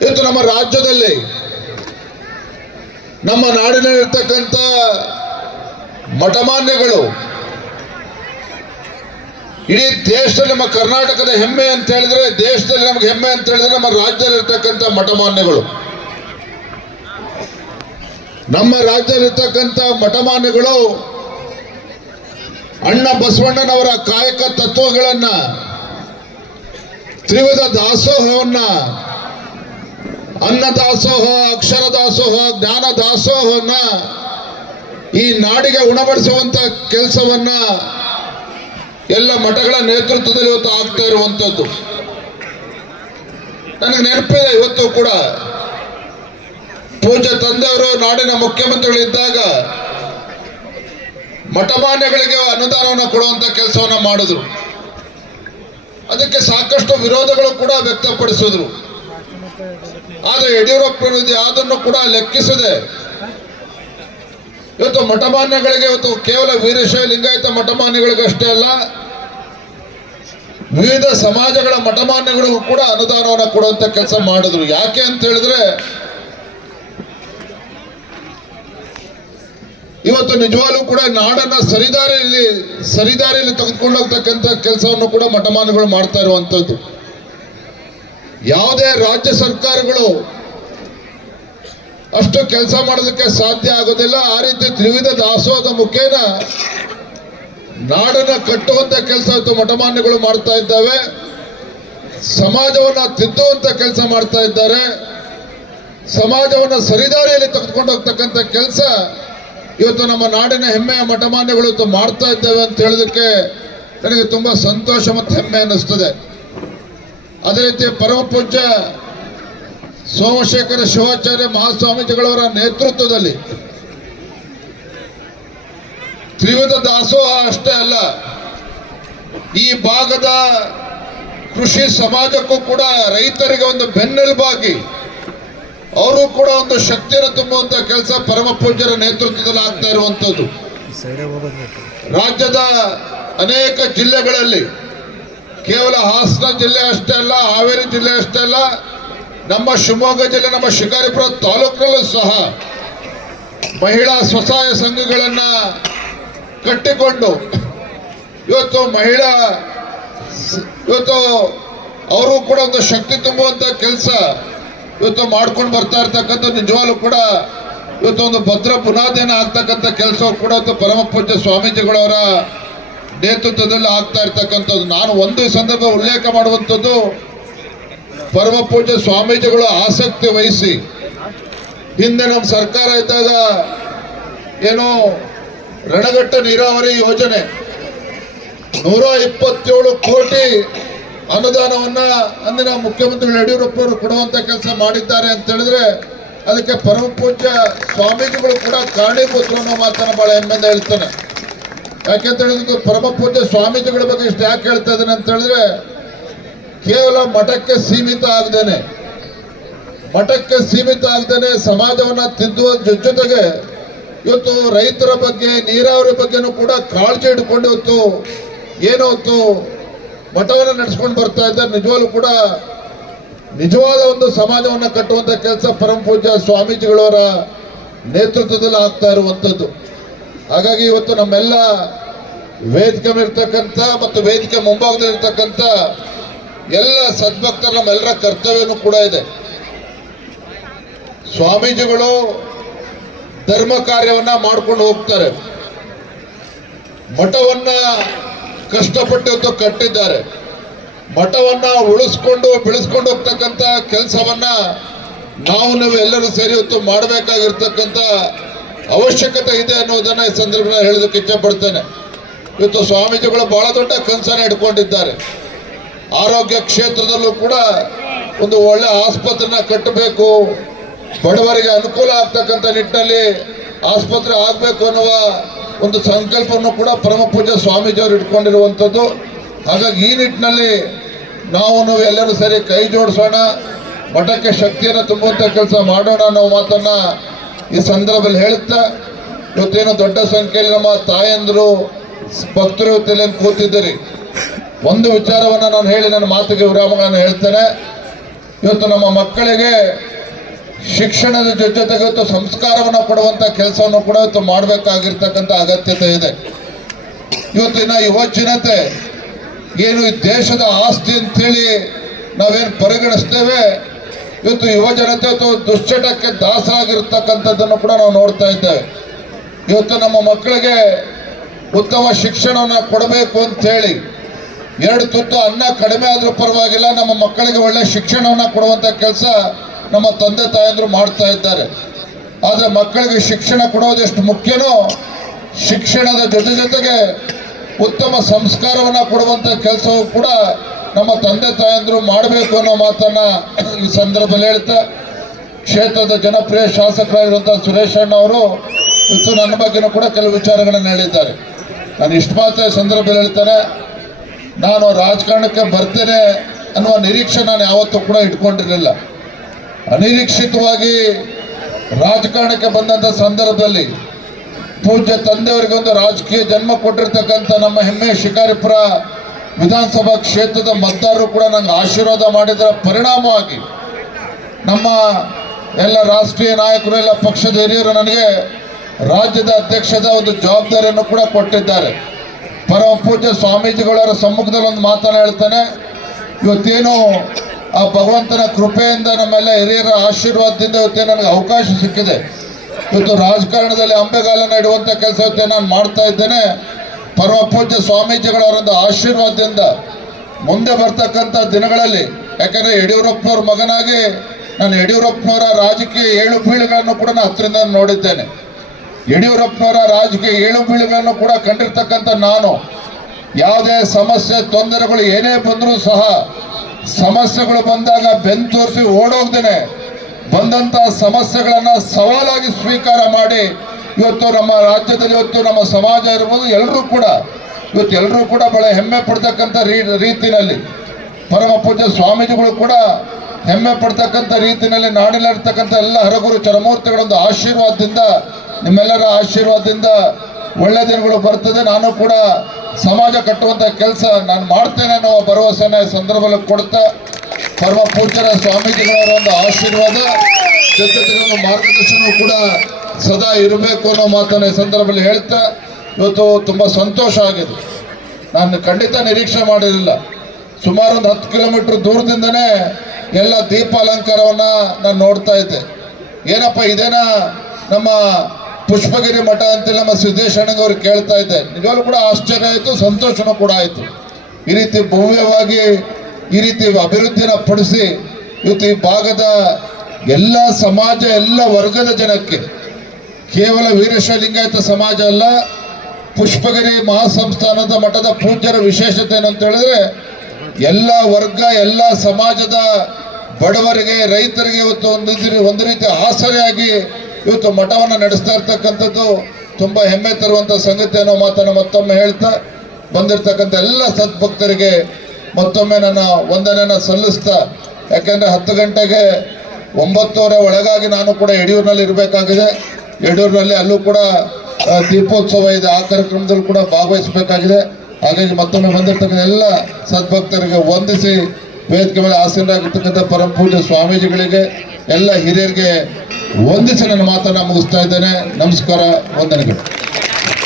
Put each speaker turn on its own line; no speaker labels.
ಇವತ್ತು ನಮ್ಮ ರಾಜ್ಯದಲ್ಲಿ. ನಮ್ಮ ನಾಡಿನಲ್ಲಿರ್ತಕ್ಕಂಥ ಮಠಮಾನ್ಯಗಳು. ಇಡೀ ದೇಶದಲ್ಲಿ ನಮ್ಮ ಕರ್ನಾಟಕದ ಹೆಮ್ಮೆ ಅಂತ ಹೇಳಿದ್ರೆ, ದೇಶದಲ್ಲಿ ನಮ್ಗೆ ಹೆಮ್ಮೆ ಅಂತ ಹೇಳಿದ್ರೆ ನಮ್ಮ ರಾಜ್ಯದಲ್ಲಿರ್ತಕ್ಕಂಥ ಮಠಮಾನ್ಯಗಳು. ನಮ್ಮ ರಾಜ್ಯದಲ್ಲಿರ್ತಕ್ಕಂಥ ಮಠಮಾನ್ಯಗಳು ಅಣ್ಣ ಬಸವಣ್ಣನವರ ಕಾಯಕ ತತ್ವಗಳನ್ನ, ತ್ರಿವಿಧ ದಾಸೋಹವನ್ನ ಅನ್ನ ದಾಸೋಹ ಅಕ್ಷರ ದಾಸೋಹ ಜ್ಞಾನ ದಾಸೋಹವನ್ನ ಈ ನಾಡಿಗೆ ಉಣಬಡಿಸುವಂತ ಕೆಲಸವನ್ನ ಎಲ್ಲ ಮಠಗಳ ನೇತೃತ್ವದಲ್ಲಿ ಇವತ್ತು ಆಗ್ತಾ ಇರುವಂಥದ್ದು ನನಗೆ ನೆನಪಿದೆ ಇವತ್ತು ಕೂಡ. ಪೂಜೆ ತಂದೆಯವರು ನಾಡಿನ ಮುಖ್ಯಮಂತ್ರಿಗಳಿದ್ದಾಗ ಮಠಮಾನ್ಯಗಳಿಗೆ ಅನುದಾನವನ್ನು ಕೊಡುವಂತ ಕೆಲಸವನ್ನ ಮಾಡಿದ್ರು. ಅದಕ್ಕೆ ಸಾಕಷ್ಟು ವಿರೋಧಗಳು ಕೂಡ ವ್ಯಕ್ತಪಡಿಸಿದ್ರು. ಆದ್ರೆ ಯಡಿಯೂರಪ್ಪನದು ಅದನ್ನು ಕೂಡ ಲೆಕ್ಕಿಸದೆ ಇವತ್ತು ಮಠಮಾನ್ಯಗಳಿಗೆ ಇವತ್ತು ಕೇವಲ ವೀರಶೈವ ಲಿಂಗಾಯತ ಮಠಮಾನ್ಯಗಳಿಗಷ್ಟೇ ಅಲ್ಲ, ವಿವಿಧ ಸಮಾಜಗಳ ಮಠಮಾನ್ಯಗಳಿಗೂ ಕೂಡ ಅನುದಾನವನ್ನು ಕೊಡುವಂತ ಕೆಲಸ ಮಾಡಿದ್ರು. ಯಾಕೆ ಅಂತ ಹೇಳಿದ್ರೆ, ಇವತ್ತು ನಿಜವಾಗ್ಲೂ ಕೂಡ ನಾಡನ್ನ ಸರಿದಾರಿಯಲ್ಲಿ ಸರಿದಾರಿಯಲ್ಲಿ ತೆಗೆದುಕೊಂಡು ಹೋಗ್ತಕ್ಕಂಥ ಕೆಲಸವನ್ನು ಕೂಡ ಮಠಮಾನ್ಯಗಳು ಮಾಡ್ತಾ ಇರುವಂತದ್ದು. ಯಾವುದೇ ರಾಜ್ಯ ಸರ್ಕಾರಗಳು ಅಷ್ಟು ಕೆಲಸ ಮಾಡೋದಕ್ಕೆ ಸಾಧ್ಯ ಆಗೋದಿಲ್ಲ. ಆ ರೀತಿ ತ್ರಿವಿಧ ದಾಸೋಹದ ಮುಖೇನ ನಾಡನ್ನ ಕಟ್ಟುವಂತ ಕೆಲಸ ಮಠಮಾನ್ಯಗಳು ಮಾಡ್ತಾ ಇದ್ದಾವೆ. ಸಮಾಜವನ್ನ ತಿದ್ದುವಂತ ಕೆಲಸ ಮಾಡ್ತಾ ಇದ್ದಾರೆ. ಸಮಾಜವನ್ನ ಸರಿದಾರಿಯಲ್ಲಿ ತೆಗೆದುಕೊಂಡು ಹೋಗ್ತಕ್ಕಂಥ ಕೆಲಸ ಇವತ್ತು ನಮ್ಮ ನಾಡಿನ ಹೆಮ್ಮೆಯ ಮಠಮಾನ್ಯಗಳು ಇವತ್ತು ಮಾಡ್ತಾ ಇದ್ದಾವೆ ಅಂತ ಹೇಳೋದಕ್ಕೆ ನನಗೆ ತುಂಬಾ ಸಂತೋಷ ಮತ್ತು ಹೆಮ್ಮೆ ಅನ್ನಿಸ್ತದೆ. ಅದೇ ರೀತಿ ಪರಮ ಪೂಜ್ಯ ಸೋಮಶೇಖರ ಶಿವಾಚಾರ್ಯ ಮಹಾಸ್ವಾಮೀಜಿಗಳವರ ನೇತೃತ್ವದಲ್ಲಿ ತ್ರಿವಿಧ ದಾಸೋಹ ಅಷ್ಟೇ ಅಲ್ಲ ಈ ಭಾಗದ ಕೃಷಿ ಸಮಾಜಕ್ಕೂ ಕೂಡ ರೈತರಿಗೆ ಒಂದು ಬೆನ್ನೆಲುಬಾಗಿ ಅವರು ಕೂಡ ಒಂದು ಶಕ್ತಿಯನ್ನು ತುಂಬುವಂತ ಕೆಲಸ ಪರಮ ಪೂಜ್ಯರ ನೇತೃತ್ವದಲ್ಲಿ ಆಗ್ತಾ ಇರುವಂತದ್ದು. ರಾಜ್ಯದ ಅನೇಕ ಜಿಲ್ಲೆಗಳಲ್ಲಿ ಕೇವಲ ಹಾಸನ ಜಿಲ್ಲೆ ಅಷ್ಟೇ ಅಲ್ಲ, ಹಾವೇರಿ ಜಿಲ್ಲೆ ಅಷ್ಟೇ ಅಲ್ಲ, ನಮ್ಮ ಶಿವಮೊಗ್ಗ ಜಿಲ್ಲೆ, ನಮ್ಮ ಶಿಕಾರಿಪುರ ತಾಲೂಕಿನಲ್ಲೂ ಸಹ ಮಹಿಳಾ ಸ್ವಸಹಾಯ ಸಂಘಗಳನ್ನ ಕಟ್ಟಿಕೊಂಡು ಇವತ್ತು ಮಹಿಳಾ ಇವತ್ತು ಅವರು ಕೂಡ ಒಂದು ಶಕ್ತಿ ತುಂಬುವಂತ ಕೆಲಸ ಇವತ್ತು ಮಾಡ್ಕೊಂಡು ಬರ್ತಾ ಇರ್ತಕ್ಕಂಥ ನಿಜವಾಗ್ಲೂ ಕೂಡ ಇವತ್ತು ಒಂದು ಭದ್ರ ಬುನಾದಿಯನ್ನು ಆಗ್ತಕ್ಕಂಥ ಕೆಲಸ ಕೂಡ ಪರಮ ಪೂಜ್ಯ ಸ್ವಾಮೀಜಿಗಳವರ ನೇತೃತ್ವದಲ್ಲಿ ಆಗ್ತಾ ಇರ್ತಕ್ಕಂಥದ್ದು. ನಾನು ಒಂದು ಸಂದರ್ಭ ಉಲ್ಲೇಖ ಮಾಡುವಂಥದ್ದು, ಪರಮ ಪೂಜ್ಯ ಸ್ವಾಮೀಜಿಗಳು ಆಸಕ್ತಿ ವಹಿಸಿ, ಹಿಂದೆ ನಮ್ಮ ಸರ್ಕಾರ ಇದ್ದಾಗ ಏನು ರಣಘಟ್ಟ ನೀರಾವರಿ ಯೋಜನೆ, ನೂರ ಇಪ್ಪತ್ತೇಳು ಕೋಟಿ ಅನುದಾನವನ್ನ ಅಂದಿನ ಮುಖ್ಯಮಂತ್ರಿ ಯಡಿಯೂರಪ್ಪನವರು ಕೊಡುವಂತ ಕೆಲಸ ಮಾಡಿದ್ದಾರೆ ಅಂತ ಹೇಳಿದ್ರೆ, ಅದಕ್ಕೆ ಪರಮ ಪೂಜ್ಯ ಸ್ವಾಮೀಜಿಗಳು ಕೂಡ ಕಾರಣೀಭೂತರು ಅನ್ನೋ ಮಾತನ್ನ ಬಹಳ ಹೆಮ್ಮೆಯಿಂದ ಹೇಳ್ತಾನೆ. ಯಾಕೆಂತ ಹೇಳಿದ್ರೆ ಪರಮ ಪೂಜ್ಯ ಸ್ವಾಮೀಜಿಗಳ ಬಗ್ಗೆ ಇಷ್ಟು ಯಾಕೆ ಹೇಳ್ತಾ ಇದ್ದೇನೆ ಅಂತ ಹೇಳಿದ್ರೆ, ಕೇವಲ ಮಠಕ್ಕೆ ಸೀಮಿತ ಆಗದೇನೆ. ಮಠಕ್ಕೆ ಸೀಮಿತ ಆಗದೇನೆ ಸಮಾಜವನ್ನ ತಿದ್ದುವ ಜೊತೆಗೆ ಇವತ್ತು ರೈತರ ಬಗ್ಗೆ, ನೀರಾವರಿ ಬಗ್ಗೆನೂ ಕೂಡ ಕಾಳಜಿ ಇಟ್ಕೊಂಡು ಇವತ್ತು ಏನೋ ಹೊತ್ತು ಮಠವನ್ನು ನಡೆಸ್ಕೊಂಡು ಬರ್ತಾ ಇದ್ದಾರೆ. ನಿಜವಾಗ್ಲೂ ಕೂಡ ನಿಜವಾದ ಒಂದು ಸಮಾಜವನ್ನು ಕಟ್ಟುವಂತ ಕೆಲಸ ಪರಮ ಪೂಜ್ಯ ಸ್ವಾಮೀಜಿಗಳವರ ನೇತೃತ್ವದಲ್ಲಿ ಆಗ್ತಾ ಇರುವಂಥದ್ದು ಹಾಗಾಗಿ ಇವತ್ತು ನಮ್ಮೆಲ್ಲ ವೇದಿಕೆ ಇರ್ತಕ್ಕಂಥ ಮತ್ತು ವೇದಿಕೆ ಮುಂಭಾಗದಲ್ಲಿ ಇರ್ತಕ್ಕಂಥ ಎಲ್ಲ ಸದ್ಭಕ್ತರ ನಮ್ಮೆಲ್ಲರ ಕರ್ತವ್ಯನೂ ಕೂಡ ಇದೆ. ಸ್ವಾಮೀಜಿಗಳು ಧರ್ಮ ಕಾರ್ಯವನ್ನ ಮಾಡ್ಕೊಂಡು ಹೋಗ್ತಾರೆ. ಮಠವನ್ನ ಕಷ್ಟಪಟ್ಟು ಇವತ್ತು ಕಟ್ಟಿದ್ದಾರೆ. ಮಠವನ್ನ ಉಳಿಸ್ಕೊಂಡು ಬೆಳೆಸ್ಕೊಂಡು ಹೋಗ್ತಕ್ಕಂಥ ಕೆಲಸವನ್ನ ನಾವು ನಾವು ಎಲ್ಲರೂ ಸೇರಿ ಹೊತ್ತು ಮಾಡಬೇಕಾಗಿರ್ತಕ್ಕಂಥ ಅವಶ್ಯಕತೆ ಇದೆ ಅನ್ನೋದನ್ನ ಈ ಸಂದರ್ಭದಲ್ಲಿ ಹೇಳೋದಕ್ಕೆ ಇಚ್ಛಪಡ್ತೇನೆ. ಇವತ್ತು ಸ್ವಾಮೀಜಿಗಳು ಬಹಳ ದೊಡ್ಡ ಕನಸನ್ನು ಇಟ್ಕೊಂಡಿದ್ದಾರೆ ಆರೋಗ್ಯ ಕ್ಷೇತ್ರದಲ್ಲೂ ಕೂಡ ಒಂದು ಒಳ್ಳೆ ಆಸ್ಪತ್ರೆನ ಕಟ್ಟಬೇಕು. ಬಡವರಿಗೆ ಅನುಕೂಲ ಆಗ್ತಕ್ಕಂಥ ನಿಟ್ಟಿನಲ್ಲಿ ಆಸ್ಪತ್ರೆ ಆಗಬೇಕು ಅನ್ನುವ ಒಂದು ಸಂಕಲ್ಪವನ್ನು ಕೂಡ ಪರಮ ಪೂಜೆ ಸ್ವಾಮೀಜಿಯವರು ಇಟ್ಕೊಂಡಿರುವಂಥದ್ದು. ಹಾಗಾಗಿ ಈ ನಿಟ್ಟಿನಲ್ಲಿ ನಾವು ಎಲ್ಲರೂ ಸರಿ ಕೈ ಜೋಡಿಸೋಣ. ಮಠಕ್ಕೆ ಶಕ್ತಿಯನ್ನು ತುಂಬುವಂಥ ಕೆಲಸ ಮಾಡೋಣ ಅನ್ನೋ ಮಾತನ್ನ ಈ ಸಂದರ್ಭದಲ್ಲಿ ಹೇಳುತ್ತಾ, ಇವತ್ತೇನು ದೊಡ್ಡ ಸಂಖ್ಯೆಯಲ್ಲಿ ನಮ್ಮ ತಾಯಂದರು ಭಕ್ತರು ಇವತ್ತೆಲ್ಲ ಕೂತಿದ್ದೀರಿ? ಒಂದು ವಿಚಾರವನ್ನ ನಾನು ಹೇಳಿ ನನ್ನ ಮಾತಿಗೆ ವಿರಾಮಗಳನ್ನು ಹೇಳ್ತೇನೆ. ಇವತ್ತು ನಮ್ಮ ಮಕ್ಕಳಿಗೆ ಶಿಕ್ಷಣದ ಜೊತೆ ಜೊತೆಗೆ ಇವತ್ತು ಸಂಸ್ಕಾರವನ್ನು ಕೊಡುವಂಥ ಕೆಲಸವನ್ನು ಕೂಡ ಇವತ್ತು ಮಾಡಬೇಕಾಗಿರ್ತಕ್ಕಂಥ ಅಗತ್ಯತೆ ಇದೆ. ಇವತ್ತಿನ ಯುವ ಜನತೆ ಏನು ದೇಶದ ಆಸ್ತಿ ಅಂತೇಳಿ ನಾವೇನು ಪರಿಗಣಿಸ್ತೇವೆ? ಇವತ್ತು ಯುವ ಜನತೆ ಅಥವಾ ದುಶ್ಚಟಕ್ಕೆ ದಾಸರಾಗಿರ್ತಕ್ಕಂಥದ್ದನ್ನು ಕೂಡ ನಾವು ನೋಡ್ತಾ ಇದ್ದೇವೆ ಇವತ್ತು ನಮ್ಮ ಮಕ್ಕಳಿಗೆ ಉತ್ತಮ ಶಿಕ್ಷಣವನ್ನು ಕೊಡಬೇಕು ಅಂತೇಳಿ ಎರಡು ತುತ್ತು ಅನ್ನ ಕಡಿಮೆ ಆದರೂ ಪರವಾಗಿಲ್ಲ, ನಮ್ಮ ಮಕ್ಕಳಿಗೆ ಒಳ್ಳೆ ಶಿಕ್ಷಣವನ್ನು ಕೊಡುವಂಥ ಕೆಲಸ ನಮ್ಮ ತಂದೆ ತಾಯಂದರು ಮಾಡ್ತಾ ಇದ್ದಾರೆ. ಆದರೆ ಮಕ್ಕಳಿಗೆ ಶಿಕ್ಷಣ ಕೊಡೋದೆಷ್ಟು ಮುಖ್ಯನೋ, ಶಿಕ್ಷಣದ ಜೊತೆ ಜೊತೆಗೆ ಉತ್ತಮ ಸಂಸ್ಕಾರವನ್ನು ಕೊಡುವಂಥ ಕೆಲಸವೂ ಕೂಡ ನಮ್ಮ ತಂದೆ ತಾಯಂದರು ಮಾಡಬೇಕು ಅನ್ನೋ ಮಾತನ್ನ ಈ ಸಂದರ್ಭದಲ್ಲಿ ಹೇಳ್ತಾ, ಕ್ಷೇತ್ರದ ಜನಪ್ರಿಯ ಶಾಸಕರಾಗಿರುವಂತಹ ಸುರೇಶ್ ಅಣ್ಣ ಅವರು ಇವತ್ತು ನನ್ನ ಬಗ್ಗೆನೂ ಕೂಡ ಕೆಲವು ವಿಚಾರಗಳನ್ನು ಹೇಳಿದ್ದಾರೆ. ನಾನು ಇಷ್ಟು ಮಾತ್ರ ಸಂದರ್ಭದಲ್ಲಿ ಹೇಳ್ತಾನೆ, ನಾನು ರಾಜಕಾರಣಕ್ಕೆ ಬರ್ತೇನೆ ಅನ್ನುವ ನಿರೀಕ್ಷೆ ನಾನು ಯಾವತ್ತೂ ಕೂಡ ಇಟ್ಕೊಂಡಿರಲಿಲ್ಲ. ಅನಿರೀಕ್ಷಿತವಾಗಿ ರಾಜಕಾರಣಕ್ಕೆ ಬಂದಂಥ ಸಂದರ್ಭದಲ್ಲಿ ಪೂಜ್ಯ ತಂದೆಯವರಿಗೆ ಒಂದು ರಾಜಕೀಯ ಜನ್ಮ ಕೊಟ್ಟಿರ್ತಕ್ಕಂಥ ನಮ್ಮ ಹೆಮ್ಮೆ ಶಿಕಾರಿಪುರ ವಿಧಾನಸಭಾ ಕ್ಷೇತ್ರದ ಮತದಾರರು ಕೂಡ ನಂಗೆ ಆಶೀರ್ವಾದ ಮಾಡಿದರ ಪರಿಣಾಮವಾಗಿ ನಮ್ಮ ಎಲ್ಲ ರಾಷ್ಟ್ರೀಯ ನಾಯಕರು, ಎಲ್ಲ ಪಕ್ಷದ ಹಿರಿಯರು ನನಗೆ ರಾಜ್ಯದ ಅಧ್ಯಕ್ಷದ ಒಂದು ಜವಾಬ್ದಾರಿಯನ್ನು ಕೂಡ ಕೊಟ್ಟಿದ್ದಾರೆ. ಪರಮ ಪೂಜ್ಯ ಸ್ವಾಮೀಜಿಗಳವರ ಸಮ್ಮುಖದಲ್ಲಿ ಒಂದು ಮಾತನ್ನು ಹೇಳ್ತಾನೆ. ಇವತ್ತೇನು ಆ ಭಗವಂತನ ಕೃಪೆಯಿಂದ ನಮ್ಮೆಲ್ಲ ಹಿರಿಯರ ಆಶೀರ್ವಾದದಿಂದ ಇವತ್ತೇನು ನನಗೆ ಅವಕಾಶ ಸಿಕ್ಕಿದೆ. ಇವತ್ತು ರಾಜಕಾರಣದಲ್ಲಿ ಅಂಬೆಗಾಲನ್ನು ಇಡುವಂಥ ಕೆಲಸ ನಾನು ಮಾಡ್ತಾ ಇದ್ದೇನೆ. ಪರಮ ಪೂಜ್ಯ ಸ್ವಾಮೀಜಿಗಳವರಿಂದ ಆಶೀರ್ವಾದದಿಂದ ಮುಂದೆ ಬರ್ತಕ್ಕಂಥ ದಿನಗಳಲ್ಲಿ, ಯಾಕಂದ್ರೆ ಯಡಿಯೂರಪ್ಪನವ್ರ ಮಗನಾಗಿ ನಾನು ಯಡಿಯೂರಪ್ಪನವರ ರಾಜಕೀಯ ಏಳು ಬೀಳುಗಳನ್ನು ಕೂಡ ನಾನು ಹತ್ತಿರದಿಂದ ನೋಡಿದ್ದೇನೆ. ಯಡಿಯೂರಪ್ಪನವರ ರಾಜಕೀಯ ಏಳು ಬೀಳುಗಳನ್ನು ಕೂಡ ಕಂಡಿರ್ತಕ್ಕಂಥ ನಾನು, ಯಾವುದೇ ಸಮಸ್ಯೆ, ತೊಂದರೆಗಳು ಏನೇ ಬಂದರೂ ಸಹ ಸಮಸ್ಯೆಗಳು ಬಂದಾಗ ಬೆನ್ನು ತೋರಿಸಿ ಓಡೋಗ್ದೇನೆ, ಬಂದಂಥ ಸಮಸ್ಯೆಗಳನ್ನು ಸವಾಲಾಗಿ ಸ್ವೀಕಾರ ಮಾಡಿ ಇವತ್ತು ನಮ್ಮ ರಾಜ್ಯದಲ್ಲಿ ಇವತ್ತು ನಮ್ಮ ಸಮಾಜ ಇರ್ಬೋದು ಎಲ್ಲರೂ ಕೂಡ ಇವತ್ತು ಎಲ್ಲರೂ ಕೂಡ ಬಹಳ ಹೆಮ್ಮೆ ಪಡ್ತಕ್ಕಂಥ ರೀ ರೀತಿಯಲ್ಲಿ ಪರಮ ಪೂಜ್ಯ ಸ್ವಾಮೀಜಿಗಳು ಕೂಡ ಹೆಮ್ಮೆ ಪಡ್ತಕ್ಕಂಥ ರೀತಿಯಲ್ಲಿ ನಾಡಿನಲ್ಲಿರ್ತಕ್ಕಂಥ ಎಲ್ಲ ಹರಗುರು ಚರಮೂರ್ತಿಗಳ ಒಂದು ಆಶೀರ್ವಾದದಿಂದ, ನಿಮ್ಮೆಲ್ಲರ ಆಶೀರ್ವಾದದಿಂದ ಒಳ್ಳೆ ದಿನಗಳು ಬರ್ತದೆ. ನಾನು ಕೂಡ ಸಮಾಜ ಕಟ್ಟುವಂಥ ಕೆಲಸ ನಾನು ಮಾಡ್ತೇನೆ ಅನ್ನೋ ಭರವಸೆನ ಸಂದರ್ಭದಲ್ಲಿ ಕೊಡ್ತಾ, ಪರಮ ಪೂಜ್ಯರ ಸ್ವಾಮೀಜಿಗಳವರ ಒಂದು ಆಶೀರ್ವಾದ, ಜೊತೆಗೆ ಮಾರ್ಗದರ್ಶನ ಕೂಡ ಸದಾ ಇರಬೇಕು ಅನ್ನೋ ಮಾತನ್ನು ಈ ಸಂದರ್ಭದಲ್ಲಿ ಹೇಳ್ತಾ ಇವತ್ತು ತುಂಬ ಸಂತೋಷ ಆಗಿದೆ. ನಾನು ಖಂಡಿತ ನಿರೀಕ್ಷೆ ಮಾಡಿರಲಿಲ್ಲ. ಸುಮಾರು ಒಂದು ಹತ್ತು ಕಿಲೋಮೀಟರ್ ದೂರದಿಂದನೇ ಎಲ್ಲ ದೀಪ ಅಲಂಕಾರವನ್ನು ನಾನು ನೋಡ್ತಾ ಇದ್ದೆ. ಏನಪ್ಪ ಇದೇನಾ ನಮ್ಮ ಪುಷ್ಪಗಿರಿ ಮಠ ಅಂತೇಳಿ ನಮ್ಮ ಸಿದ್ದೇಶಣ್ಣಗವ್ರು ಕೇಳ್ತಾ ಇದ್ದೆ. ನಿಜವಾಗ್ಲೂ ಕೂಡ ಆಶ್ಚರ್ಯ ಆಯಿತು, ಸಂತೋಷನೂ ಕೂಡ ಆಯಿತು. ಈ ರೀತಿ ಭವ್ಯವಾಗಿ ಈ ರೀತಿ ಅಭಿವೃದ್ಧಿನ ಪಡಿಸಿ ಇವತ್ತು ಈ ಭಾಗದ ಎಲ್ಲ ಸಮಾಜ, ಎಲ್ಲ ವರ್ಗದ ಜನಕ್ಕೆ ಕೇವಲ ವೀರಶೈವ ಲಿಂಗಾಯತ ಸಮಾಜ ಅಲ್ಲ, ಪುಷ್ಪಗಿರಿ ಮಹಾಸಂಸ್ಥಾನದ ಮಠದ ಪೂಜ್ಯರ ವಿಶೇಷತೆ ಏನಂತ ಹೇಳಿದ್ರೆ, ಎಲ್ಲ ವರ್ಗ, ಎಲ್ಲ ಸಮಾಜದ ಬಡವರಿಗೆ, ರೈತರಿಗೆ ಇವತ್ತು ಒಂದು ಒಂದು ರೀತಿ ಆಸರೆಯಾಗಿ ಇವತ್ತು ಮಠವನ್ನು ನಡೆಸ್ತಾ ಇರ್ತಕ್ಕಂಥದ್ದು ತುಂಬ ಹೆಮ್ಮೆ ತರುವಂಥ ಸಂಗತಿ ಅನ್ನೋ ಮಾತನ್ನು ಮತ್ತೊಮ್ಮೆ ಹೇಳ್ತಾ ಬಂದಿರತಕ್ಕಂಥ ಎಲ್ಲ ಸದ್ಭಕ್ತರಿಗೆ ಮತ್ತೊಮ್ಮೆ ನನ್ನ ವಂದನೆಯನ್ನು ಸಲ್ಲಿಸ್ತಾ, ಯಾಕೆಂದರೆ ಹತ್ತು ಗಂಟೆಗೆ ಒಂಬತ್ತುವರೆ ಒಳಗಾಗಿ ನಾನು ಕೂಡ ಯಡಿಯೂರಿನಲ್ಲಿ ಇರಬೇಕಾಗಿದೆ. ಯಡಿಯೂರಿನಲ್ಲಿ ಅಲ್ಲೂ ಕೂಡ ದೀಪೋತ್ಸವ ಇದೆ. ಆ ಕಾರ್ಯಕ್ರಮದಲ್ಲೂ ಕೂಡ ಭಾಗವಹಿಸಬೇಕಾಗಿದೆ. ಹಾಗಾಗಿ ಮತ್ತೊಮ್ಮೆ ಬಂದಿರ್ತಕ್ಕಂಥ ಎಲ್ಲ ಸದ್ಭಕ್ತರಿಗೆ ವಂದಿಸಿ ವೇದಿಕೆ ಮೇಲೆ ಆಸೀನರಾಗಿರ್ತಕ್ಕಂಥ ಪರಮ ಸ್ವಾಮೀಜಿಗಳಿಗೆ, ಎಲ್ಲ ಹಿರಿಯರಿಗೆ ವಂದಿಸಿ ನನ್ನ ಮಾತನ್ನು ಮುಗಿಸ್ತಾ ಇದ್ದೇನೆ. ನಮಸ್ಕಾರ, ವಂದನೆಗಳು.